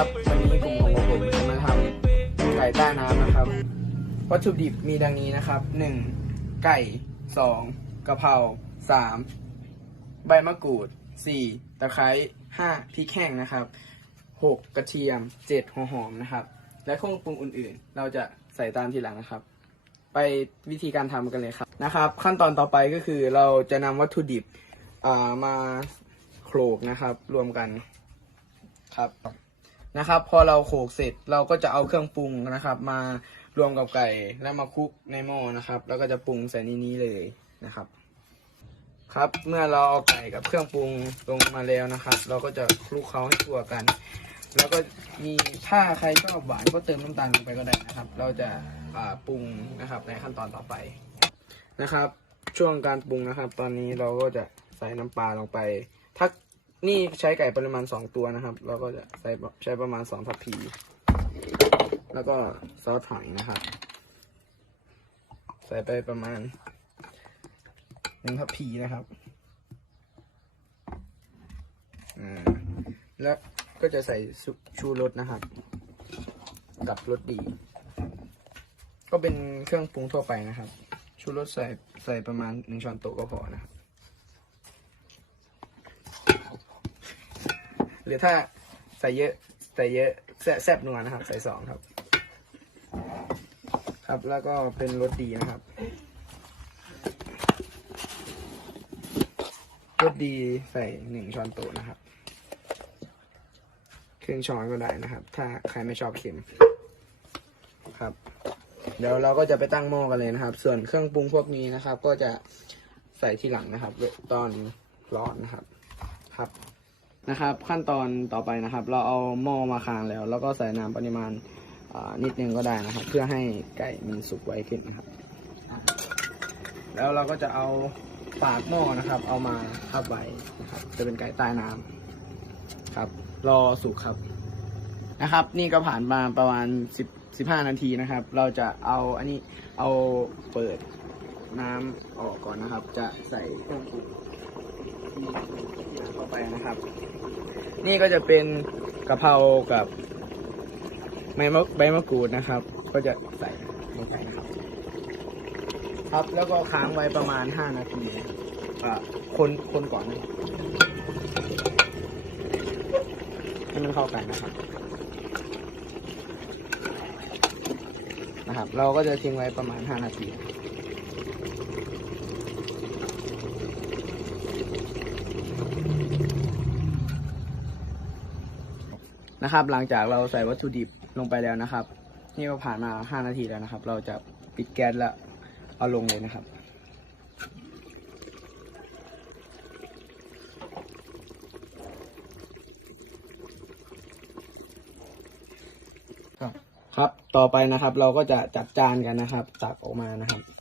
ครับวันนี้กลุ่มของผมจะมาทำไก่ใต้น้ำนะครับ วัตถุดิบมีดังนี้นะครับ 1. ไก่ 2. กระเพรา 3. ใบมะกรูด 4. ตะไคร้ 5. พริกแห้งนะครับ 6. กระเทียม 7. หัวหอมนะครับ และเครื่องปรุงอื่นๆ เราจะใส่ตามทีหลังนะครับ ไปวิธีการทำกันเลยครับนะครับ ขั้นตอนต่อไปก็คือเราจะนำวัตถุดิบามาโขลกนะครับ รวมกันครับ นะครับ พอเราโขกเสร็จเราก็จะเอาเครื่องปรุงนะครับ มารวมกับไก่แล้วมาคลุกในหม้อนะครับ แล้วก็จะปรุงใส่ในนี้เลยนะครับ ครับเมื่อเราเอาไก่กับเครื่องปรุงลงมาแล้วนะครับ เราก็จะคลุกเคล้าให้ทั่วกัน แล้วก็มีถ้าใครชอบหวานก็เติมน้ำตาลลงไปก็ได้นะครับ เราจะาปรุงนะครับในขั้นตอนต่อไปนะครับ ช่วงการปรุงนะครับ ตอนนี้เราก็จะใส่น้ำปลาลงไปถ้า นี่ใช้ไก่ปริมาณ2ตัวนะครับ เราก็จะใส่ใช้ประมาณ2ทัพพี แล้วก็ซอสหอยนะครับ ใส่ไปประมาณหนึ่งทัพพีนะครับอ่าแล้วก็จะใส่ชูรสนะครับ กับรสดี ก็เป็นเครื่องปรุงทั่วไปนะครับ ชูรสใส่ใส่ประมาณหนึ่งช้อนโต๊ะก็พอนะครับ หรือถ้าใส่เยอะใส่เยอะแซ่บแซ่บนัวนะครับ ใส่สองครับ ครับแล้วก็เป็นรสดีนะครับรสดีใส่หนึ่งช้อนโต๊ะนะครับครึ่งช้อนก็ได้นะครับ ถ้าใครไม่ชอบเค็มครับ เดี๋ยวเราก็จะไปตั้งหม้อกันเลยนะครับ ส่วนเครื่องปรุงพวกนี้นะครับ ก็จะใส่ที่หลังนะครับตอนร้อนนะครับ ครับ นะครับ ขั้นตอนต่อไปนะครับ เราเอาหม้อมาคางแล้ว แล้วก็ใส่น้ำปริมาณนิดนึงก็ได้นะครับ เพื่อให้ไก่มันสุกไวขึ้นนะครับ แล้วเราก็จะเอาปากหม้อนะครับ เอามาทับไว้นะครับ จะเป็นไก่ใต้น้ำครับ รอสุกครับนะครับ นี่ก็ผ่านมาประมาณสิบสิบห้านาทีนะครับ เราจะเอาอันนี้เอาเปิดน้ำออกก่อนนะครับ จะใส่เครื่องปรุง เข้าไปนะครับ นี่ก็จะเป็นกะเพรากับใบมะใบมะกรูดนะครับ ก็จะใส่ลงไปนะครับ ครับแล้วก็ค้างไว้ประมาณห้านาทีนะครับอ่าคนคนก่อนนะครับให้มันเข้ากันนะครับ นะครับ เราก็จะทิ้งไว้ประมาณห้านาที นะครับ หลังจากเราใส่วัตถุดิบลงไปแล้วนะครับ นี่ก็ผ่านมาห้านาทีแล้วนะครับ เราจะปิดแก๊สแล้วเอาลงเลยนะครับ ครับ ต่อไปนะครับ เราก็จะจัดจานกันนะครับ ตักออกมานะครับ